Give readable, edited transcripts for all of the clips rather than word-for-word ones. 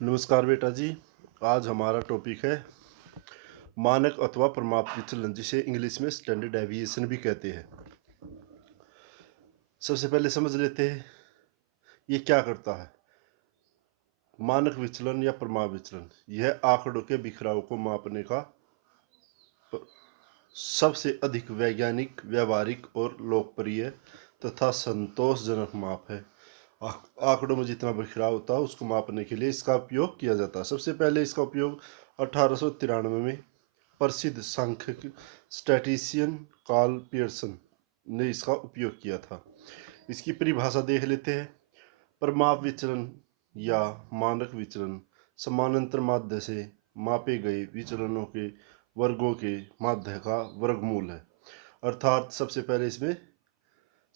नमस्कार बेटा जी। आज हमारा टॉपिक है मानक अथवा प्रमाप विचलन, जिसे इंग्लिश में स्टैंडर्ड डेविएशन भी कहते हैं। सबसे पहले समझ लेते हैं ये क्या करता है। मानक विचलन या प्रमाप विचलन यह आंकड़ों के बिखराव को मापने का सबसे अधिक वैज्ञानिक, व्यावहारिक और लोकप्रिय तथा संतोषजनक माप है। आंकड़ों में जितना बिखराव होता है उसको मापने के लिए इसका उपयोग किया जाता है। सबसे पहले इसका उपयोग 1893 में प्रसिद्ध सांख्यिक स्टैटिस्टिशियन कार्ल पियर्सन ने इसका उपयोग किया था। इसकी परिभाषा देख लेते हैं। प्रमाप विचलन या मानक विचलन समानांतर माध्य से मापे गए विचलनों के वर्गों के माध्य का वर्गमूल है। अर्थात सबसे पहले इसमें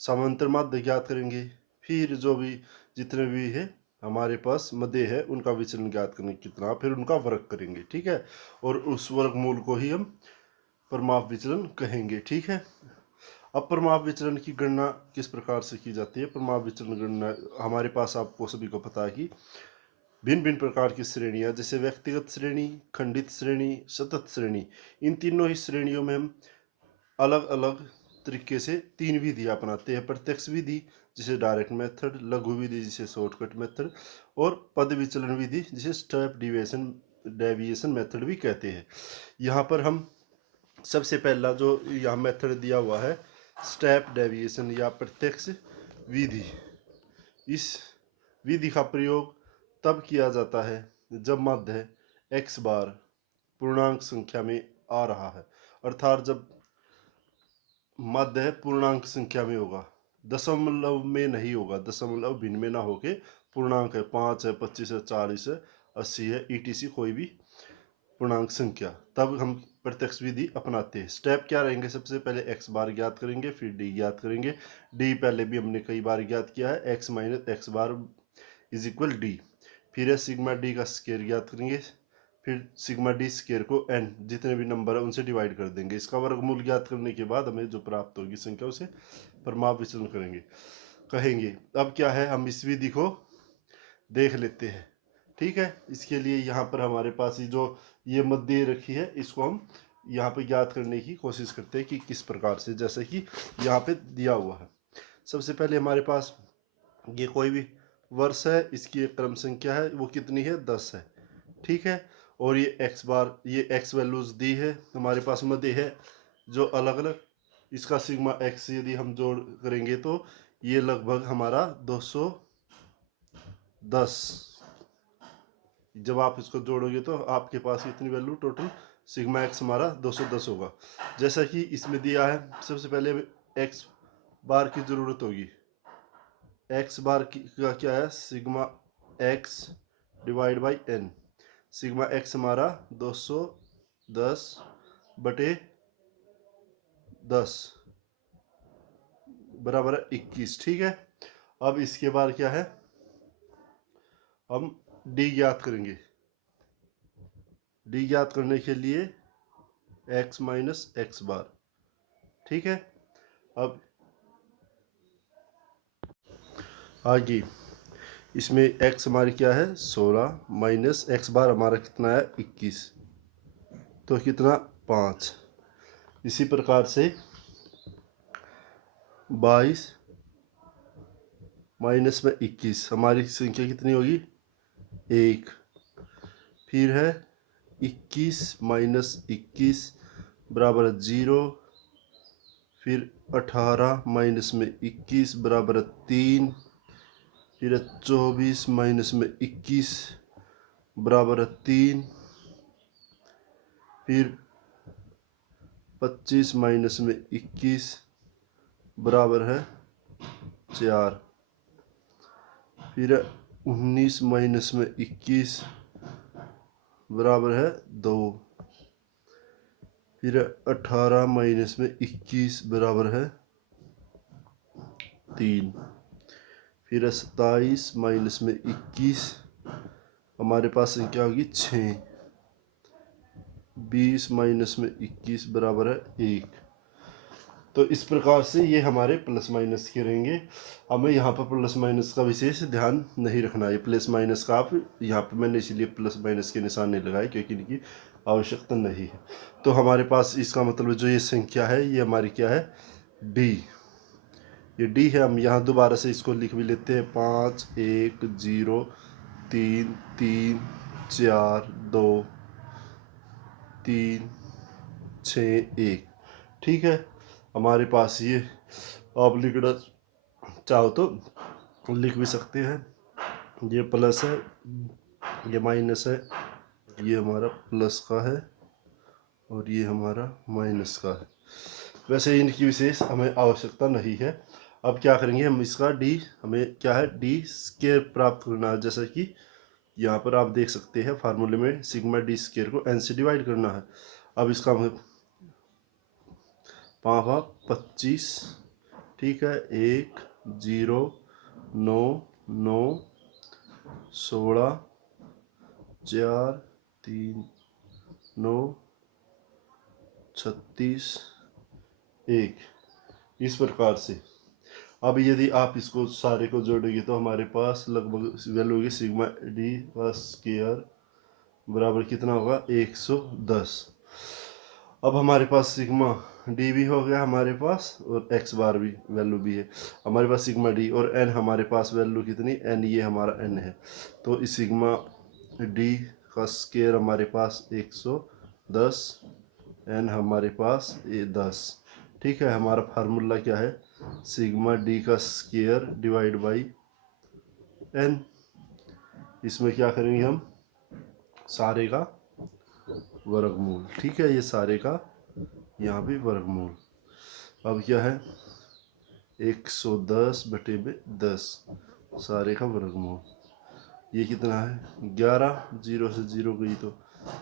समांतर माध्य ज्ञात करेंगे, फिर जो भी जितने भी है हमारे पास मध्य है उनका विचलन ज्ञात करने कितना, फिर उनका वर्ग करेंगे। ठीक है, और उस वर्गमूल को ही हम प्रमाप विचलन कहेंगे। ठीक है, अब प्रमाप विचलन की गणना किस प्रकार से की जाती है। प्रमाप विचलन गणना हमारे पास आपको सभी को पता है कि भिन्न भिन्न प्रकार की श्रेणियां, जैसे व्यक्तिगत श्रेणी, खंडित श्रेणी, सतत श्रेणी, इन तीनों ही श्रेणियों में हम अलग अलग तरीके से तीन विधियां अपनाते हैं। प्रत्यक्ष विधि जिसे डायरेक्ट मेथड, लघु विधि जिसे शॉर्टकट मेथड, और पद विचलन विधि जिसे स्टेप डेविएशन मेथड भी कहते हैं। यहाँ पर हम सबसे पहला जो यहाँ मेथड दिया हुआ है स्टेप डेविएशन या प्रत्यक्ष विधि, इस विधि का प्रयोग तब किया जाता है जब माध्य x बार पूर्णांक संख्या में आ रहा है। अर्थात जब माध्य पूर्णांक संख्या में होगा, दशमलव में नहीं होगा, दशमलव भिन्न में ना होके पूर्णांक है, 5 है, 25 है, 40 है, 80 है, ईटीसी कोई भी पूर्णांक संख्या, तब हम प्रत्यक्ष विधि अपनाते हैं। स्टेप क्या रहेंगे, सबसे पहले x बार ज्ञात करेंगे, फिर d ज्ञात करेंगे। d पहले भी हमने कई बार ज्ञात किया है, x minus x bar is equal d। फिर है सिग्मा d का स्केयर ज्ञात करेंगे, फिर सिग्मा d स्केयर को n जितने भी नंबर है उनसे डिवाइड कर देंगे। इसका वर्गमूल ज्ञात करने के बाद हमें जो प्राप्त होगी संख्या उसे प्रमाप विचलन कहेंगे। अब क्या है, हम इस विधि को देख लेते हैं। ठीक है, इसके लिए यहाँ पर हमारे पास ये मध्य रखी है, इसको हम यहाँ पे ज्ञात करने की कोशिश करते हैं कि किस प्रकार से, जैसे कि यहाँ पे दिया हुआ है। सबसे पहले हमारे पास ये कोई भी वर्ष है, इसकी एक क्रम संख्या है, वो कितनी है, 10 है। ठीक है, और ये x बार, ये x वैल्यूज दी है, हमारे पास मध्य है जो अलग अलग, इसका सिग्मा x यदि हम जोड़ करेंगे तो ये लगभग हमारा 210। जब आप इसको जोड़ोगे तो आपके पास इतनी वैल्यू टोटल सिग्मा एक्स हमारा 210 होगा। जैसा कि इसमें दिया है, सबसे पहले एक्स बार की ज़रूरत होगी। एक्स बार का क्या है, sigma x divide by n. Sigma x हमारा 210 बटे 10 बराबर है 21। ठीक है, अब इसके बाद क्या है, हम डी ज्ञात करेंगे। डी ज्ञात करने के लिए x माइनस एक्स बार। ठीक है, अब आगे इसमें x हमारी क्या है 16 माइनस एक्स बार हमारा कितना है 21, तो कितना 5। इसी प्रकार से 22 माइनस में 21 हमारी संख्या कितनी होगी 1। फिर है 21 माइनस 21 बराबर 0। फिर 18 माइनस में 21 बराबर 3। फिर 24 माइनस में 21 बराबर 3। फिर 25 माइनस में 21 बराबर है 4। फिर 19 माइनस में 21 बराबर है 2। फिर 18 माइनस में 21 बराबर है 3। फिर 27 माइनस में 21 हमारे पास संख्या होगी 6। 20 माइनस में 21 बराबर है 1। तो इस प्रकार से ये हमारे प्लस माइनस के रहेंगे। हमें यहाँ पर प्लस माइनस का विशेष ध्यान नहीं रखना है। प्लस माइनस का आप यहाँ पे मैंने इसलिए प्लस माइनस के निशान नहीं लगाए क्योंकि इनकी आवश्यकता नहीं है। तो हमारे पास इसका मतलब जो ये संख्या है ये हमारी क्या है, डी। ये डी है। हम यहाँ दोबारा से इसको लिख भी लेते हैं, 5 1 0 3 3 4 2 3 6 1। ठीक है, हमारे पास ये आप लिखना चाहो तो लिख भी सकते हैं। ये प्लस है, ये माइनस है, ये हमारा प्लस का है और ये हमारा माइनस का है। वैसे इनकी विशेष हमें आवश्यकता नहीं है। अब क्या करेंगे हम, इसका डी, हमें क्या है, डी स्क्वायर प्राप्त करना है। जैसा कि यहाँ पर आप देख सकते हैं फार्मूले में सिग्मा डी स्क्वायर को एन से डिवाइड करना है। अब इसका हमें 5 25, ठीक है, 1 0 9 9 16 4 3 9 36 1, इस प्रकार से। अब यदि आप इसको सारे को जोड़ेंगे तो हमारे पास लगभग वैल्यू होगी सिग्मा डी का स्क्वायर बराबर कितना होगा, 110। अब हमारे पास सिग्मा डी भी हो गया हमारे पास, और एक्स बार भी वैल्यू भी है हमारे पास सिग्मा डी, और एन हमारे पास वैल्यू कितनी, एन, ये हमारा एन है। तो इस सिग्मा डी का स्क्वायर हमारे पास 110, एन हमारे पास 10। ठीक है, हमारा फार्मूला क्या है, सिग्मा डी का स्क्वायर डिवाइड बाई एन। इसमें क्या करेंगे हम, सारे का वर्गमूल। ठीक है, ये सारे का यहाँ भी वर्गमूल। अब क्या है, 110 बटे में 10 सारे का वर्गमूल। ये कितना है, 11, 0 से 0 गई तो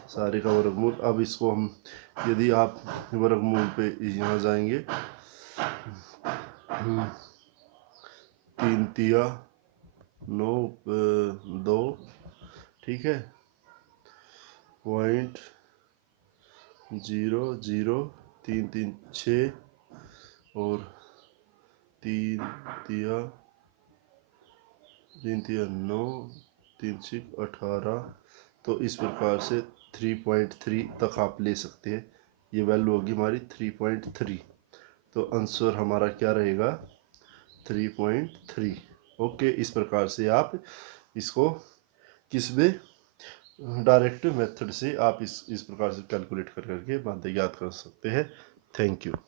सारे का वर्गमूल। अब इसको हम, यदि आप वर्गमूल पे यहाँ जाएंगे, 3 तिया 9 2, ठीक है, 0.00 3 3 6 और 3 तिया 9 3 6 18। तो इस प्रकार से 3.3 तक आप ले सकते हैं। ये वैल्यू होगी हमारी 3.3। तो आंसर हमारा क्या रहेगा, 3.3। ओके, इस प्रकार से आप इसको किस में, डायरेक्ट मेथड से आप इस प्रकार से कैलकुलेट कर करके बातें याद कर सकते हैं। Thank you.